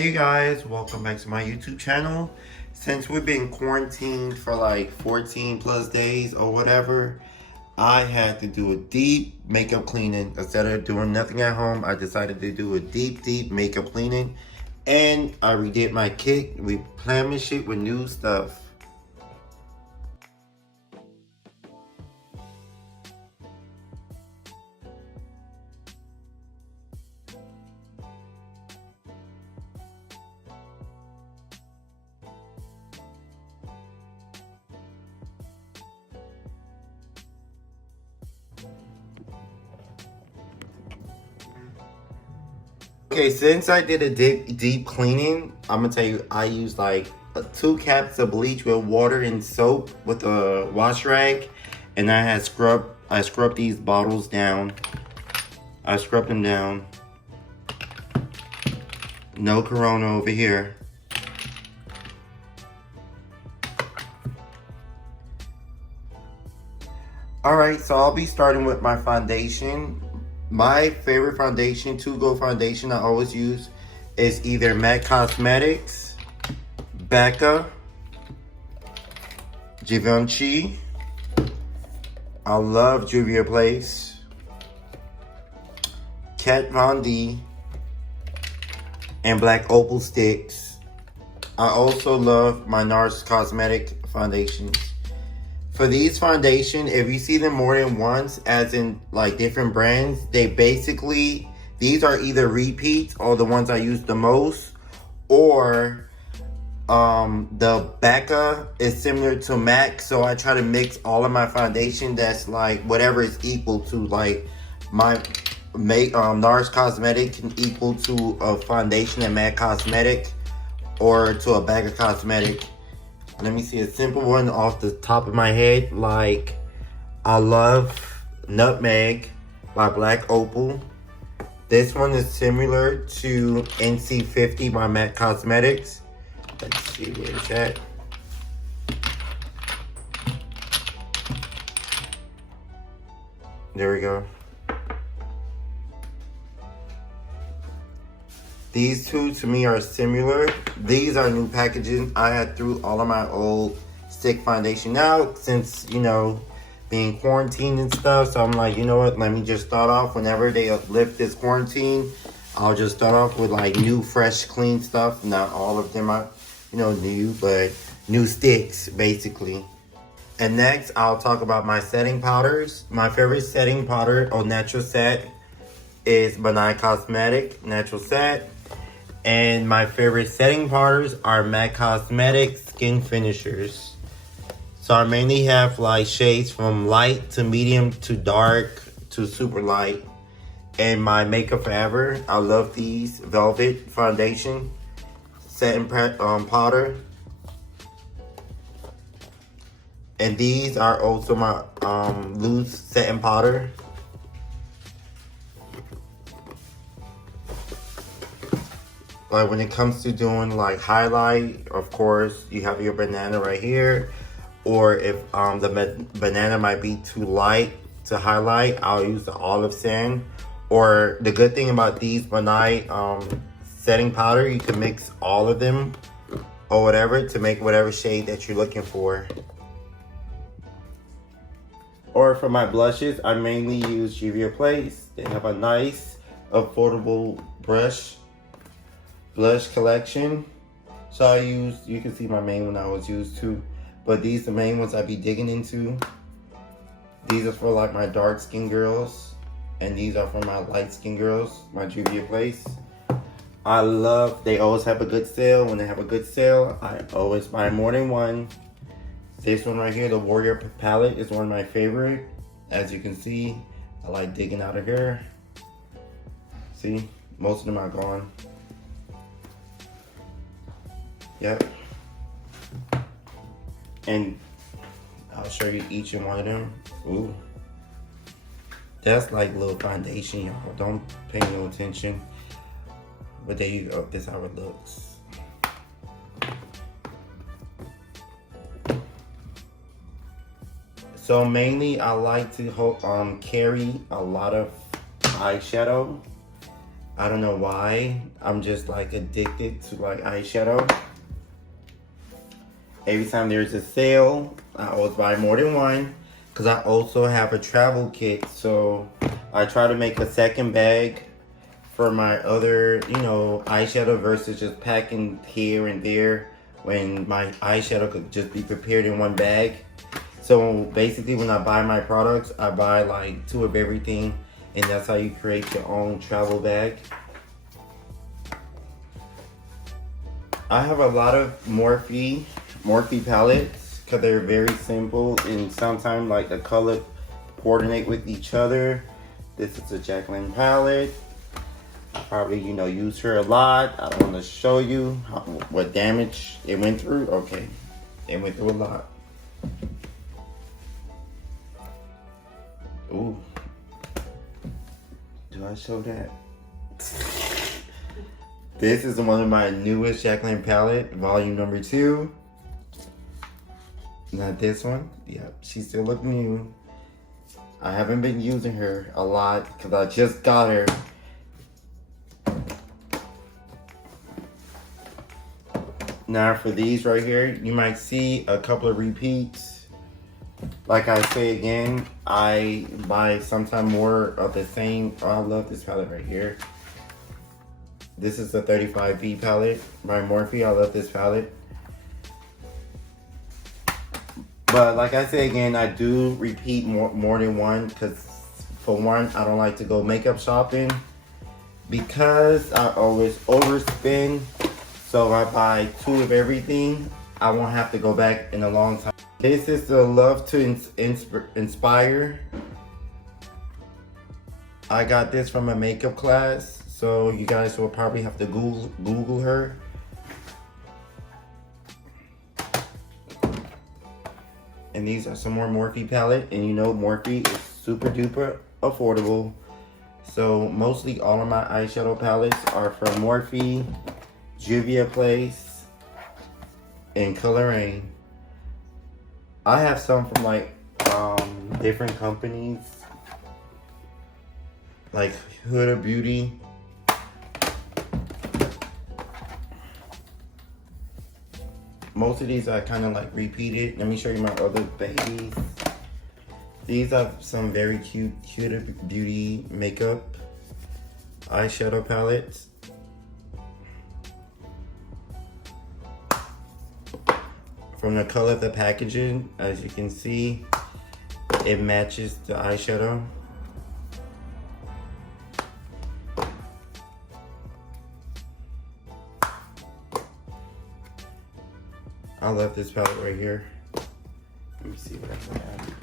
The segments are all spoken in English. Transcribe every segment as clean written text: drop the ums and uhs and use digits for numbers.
Hey you guys, welcome back to my YouTube channel. Since we've been quarantined for like 14 plus days or whatever, I had to do a deep makeup cleaning. Instead of doing nothing at home, I decided to do a deep makeup cleaning. And I redid my kit, replenished it with new stuff. Okay, since I did a deep cleaning, I'm gonna tell you, I used like 2 caps of bleach with water and soap with a wash rag, and I scrubbed these bottles down. I scrubbed them down. No corona over here. Alright, so I'll be starting with my foundation. My favorite foundation, to-go foundation I always use, is either MAC Cosmetics, Becca, Givenchy. I love Juvia's Place, Kat Von D, and Black Opal Sticks. I also love my NARS Cosmetic foundations. For these foundation, if you see them more than once, as in like different brands, these are either repeats or the ones I use the most, or the Becca is similar to MAC, so I try to mix all of my foundation that's like whatever is equal to, like my NARS Cosmetic can equal to a foundation at MAC Cosmetic or to a Becca Cosmetic. Let me see a simple one off the top of my head. Like, I love Nutmeg by Black Opal. This one is similar to NC50 by MAC Cosmetics. Let's see, where it's at. There we go. These two to me are similar. These are new packaging. I had threw all of my old stick foundation out since, you know, being quarantined and stuff. So I'm like, you know what? Let me just start off whenever they lift this quarantine. I'll just start off with like new, fresh, clean stuff. Not all of them are, you know, new, but new sticks basically. And next, I'll talk about my setting powders. My favorite setting powder or natural set is Benign Cosmetic Natural Set. And my favorite setting powders are MAC Cosmetics Skin Finishers. So I mainly have like shades from light to medium to dark to super light. And my Makeup Forever, I love these Velvet Foundation setting powder. And these are also my loose setting powder. Like when it comes to doing like highlight, of course, you have your banana right here. Or if the banana might be too light to highlight, I'll use the olive sand. Or the good thing about these Benign setting powder, you can mix all of them or whatever to make whatever shade that you're looking for. Or for my blushes, I mainly use Juvia's Place. They have a nice, affordable blush collection. So you can see my main one I always use too. But these are the main ones I be digging into. These are for like my dark skin girls. And these are for my light skin girls, my Juvia's Place. I love, they always have a good sale. When they have a good sale, I always buy more than one. This one right here, the Warrior palette, is one of my favorite. As you can see, I like digging out of here. See, most of them are gone. Yep. And I'll show you each and one of them. Ooh. That's like little foundation, y'all. Don't pay no attention. But there you go. This is how it looks. So mainly I like to carry a lot of eyeshadow. I don't know why. I'm just like addicted to like eyeshadow. Every time there's a sale, I always buy more than one. Because I also have a travel kit. So I try to make a second bag for my other, you know, eyeshadow versus just packing here and there when my eyeshadow could just be prepared in one bag. So basically when I buy my products, I buy like 2 of everything, and that's how you create your own travel bag. I have a lot of Morphe palettes because they're very simple and sometimes like the colors coordinate with each other. This is a Jacqueline palette. I probably, you know, use her a lot. I don't want to show you what damage it went through. Okay, it went through a lot. Ooh, do I show that? This is one of my newest Jacqueline palette, volume number 2. Not this one. Yep, she still look new. I haven't been using her a lot because I just got her. Now for these right here, you might see a couple of repeats. Like I say again, I buy sometimes more of the same. Oh, I love this palette right here. This is the 35B palette by Morphe. I love this palette. But like I say again, I do repeat more than one because for one, I don't like to go makeup shopping because I always overspend. So if I buy 2 of everything, I won't have to go back in a long time. This is the Love to Inspire. I got this from a makeup class, so you guys will probably have to Google her. And these are some more Morphe palette, and you know Morphe is super duper affordable. So mostly all of my eyeshadow palettes are from Morphe, Juvia's Place, and Color Rain. I have some from like different companies, like Huda Beauty. Most of these I kind of like repeated. Let me show you my other babies. These are some very cute Huda Beauty makeup eyeshadow palettes. From the color of the packaging, as you can see, it matches the eyeshadow. I love this palette right here. Let me see what I have.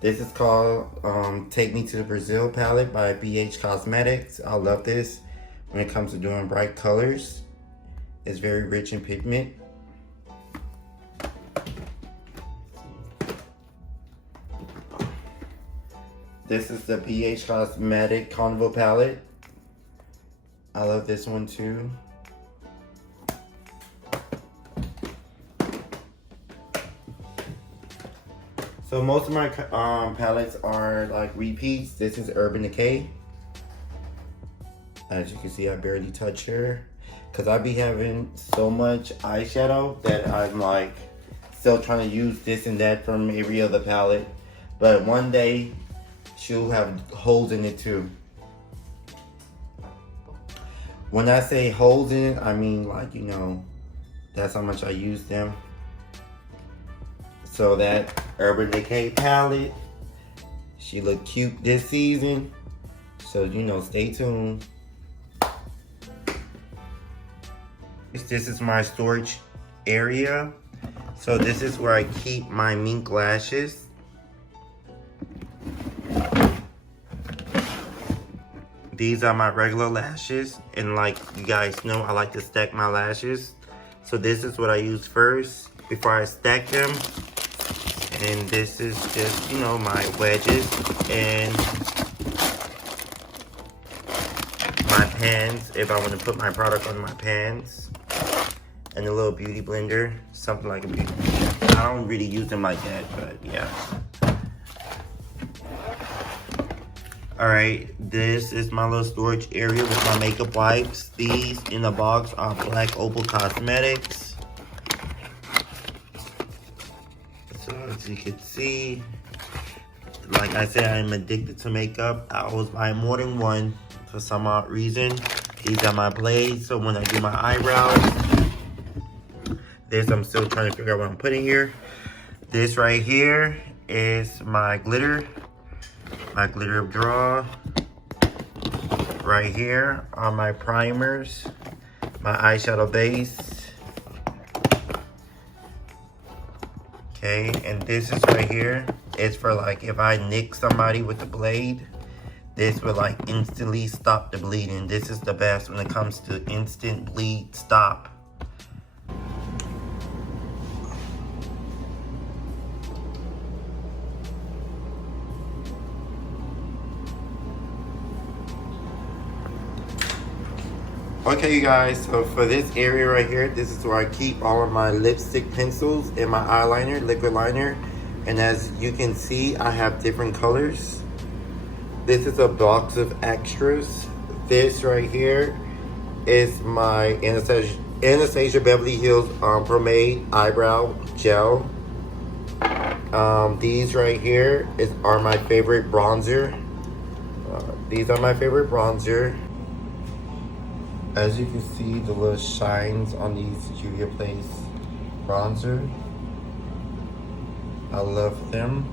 This is called Take Me to Brazil palette by BH Cosmetics. I love this when it comes to doing bright colors. It's very rich in pigment. This is the BH Cosmetic Carnival palette. I love this one too. So most of my palettes are like repeats. This is Urban Decay. As you can see, I barely touch her because I be having so much eyeshadow that I'm like still trying to use this and that from every other palette. But one day she'll have holes in it too. When I say holes in it, I mean like, you know, that's how much I use them. So that Urban Decay palette, she look cute this season. So, you know, stay tuned. This is my storage area. So this is where I keep my mink lashes. These are my regular lashes. And like you guys know, I like to stack my lashes. So this is what I use first before I stack them. And this is just, you know, my wedges and my pans if I want to put my product on my pans. And a little beauty blender, something like a beauty blender. I don't really use them like that, but yeah. Alright, this is my little storage area with my makeup wipes. These in the box are Black Opal Cosmetics. So as you can see, like I said, I'm addicted to makeup. I always buy more than one for some odd reason. These are my blades, so when I do my eyebrows, this I'm still trying to figure out what I'm putting here. This right here is my glitter draw. Right here are my primers, my eyeshadow base. Okay, and this is right here. It's for like if I nick somebody with the blade, this will like instantly stop the bleeding. This is the best when it comes to instant bleed stop. Okay, you guys, so for this area right here, this is where I keep all of my lipstick pencils and my eyeliner, liquid liner. And as you can see, I have different colors. This is a box of extras. This right here is my Anastasia Beverly Hills Pomade Eyebrow Gel. These right here are my favorite bronzer. These are my favorite bronzer. As you can see, the little shines on these Juvia's Place bronzer. I love them.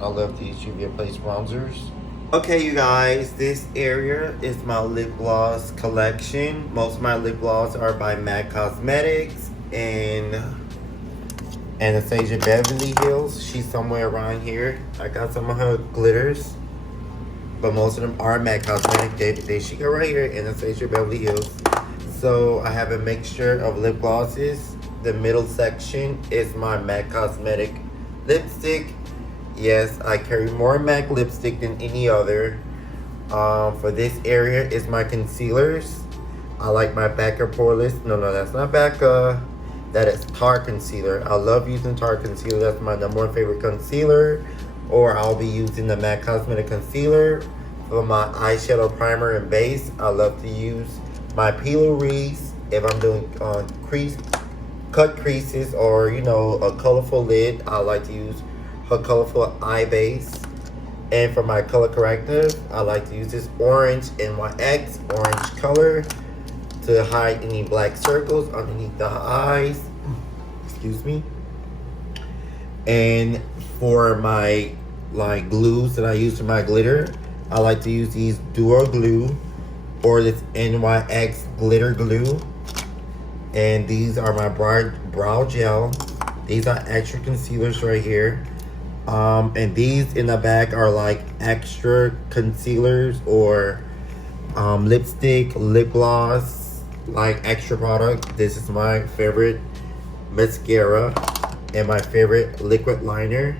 I love these Juvia's Place bronzers. Okay, you guys, this area is my lip gloss collection. Most of my lip gloss are by MAC Cosmetics and Anastasia Beverly Hills. She's somewhere around here. I got some of her glitters, but most of them are MAC Cosmetics. She go right here, Anastasia Beverly Hills. So I have a mixture of lip glosses. The middle section is my MAC Cosmetic lipstick. Yes, I carry more MAC lipstick than any other. For this area is my concealers. I like my Becca Poreless. No, that's not Becca. That is Tarte concealer. I love using Tarte concealer. That's my number one favorite concealer. Or I'll be using the MAC Cosmetic concealer for my eyeshadow primer and base. I love to use my Peel Reese if I'm doing cut creases or a colorful lid. I like to use her colorful eye base. And for my color corrective, I like to use this orange NYX orange color to hide any black circles underneath the eyes. Excuse me. And for my glues that I use for my glitter, I like to use these Duo Glue or this NYX glitter glue. And these are my brow gel. These are extra concealers right here. And these in the back are like extra concealers or lipstick, lip gloss, like extra product. This is my favorite mascara and my favorite liquid liner.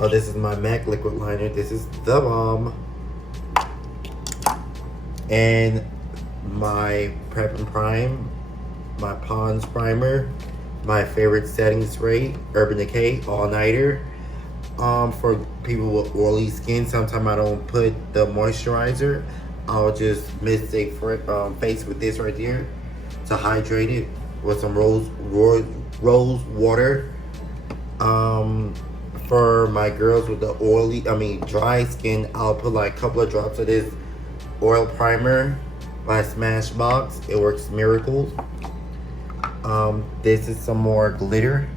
Oh, this is my MAC liquid liner. This is the bomb. And my Prep and Prime, my Pond's primer, my favorite setting spray, Urban Decay All Nighter. For people with oily skin, sometimes I don't put the moisturizer. I'll just mist a face with this right here to hydrate it with some rose water. For my girls with the dry skin, I'll put like a couple of drops of this oil primer by Smashbox. It works miracles. This is some more glitter.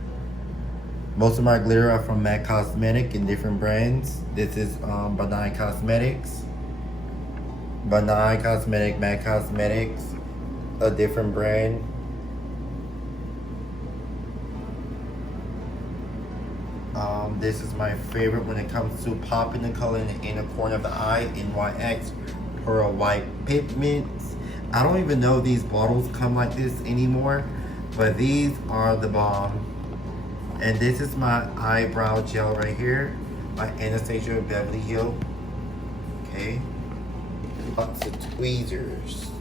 Most of my glitter are from MAC Cosmetic in different brands. This is Benign Cosmetics. Benign Cosmetic, MAC Cosmetics, a different brand. This is my favorite when it comes to popping the color in the inner corner of the eye, NYX Pearl White Pigments. I don't even know if these bottles come like this anymore, but these are the bomb. And this is my eyebrow gel right here by Anastasia Beverly Hills. Okay. Lots of tweezers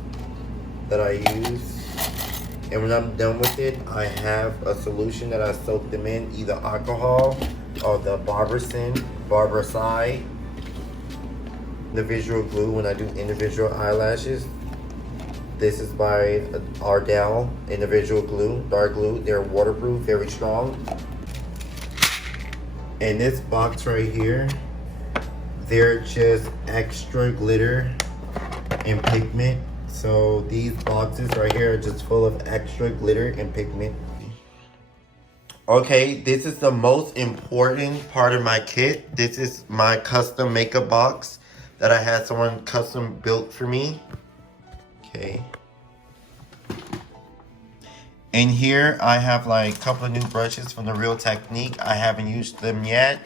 that I use. And when I'm done with it, I have a solution that I soak them in, either alcohol of the Barberside, the visual glue when I do individual eyelashes. This is by Ardell individual glue, dark glue. They're waterproof, very strong. And this box right here, they're just extra glitter and pigment. So these boxes right here are just full of extra glitter and pigment. Okay, this is the most important part of my kit. This is my custom makeup box that I had someone custom built for me. Okay. In here, I have like a couple of new brushes from the Real Technique. I haven't used them yet,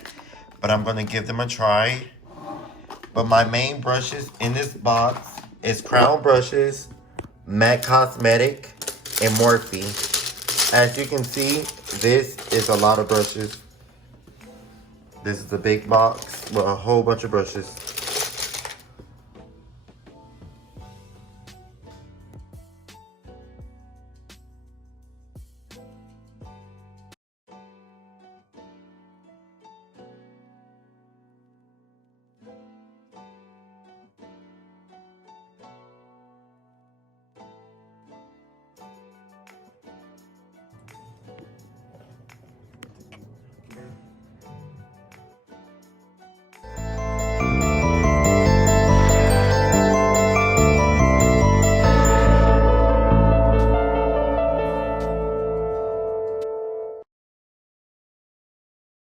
but I'm gonna give them a try. But my main brushes in this box is Crown Brushes, MAC Cosmetic, and Morphe. As you can see, this is a lot of brushes. This is a big box with a whole bunch of brushes.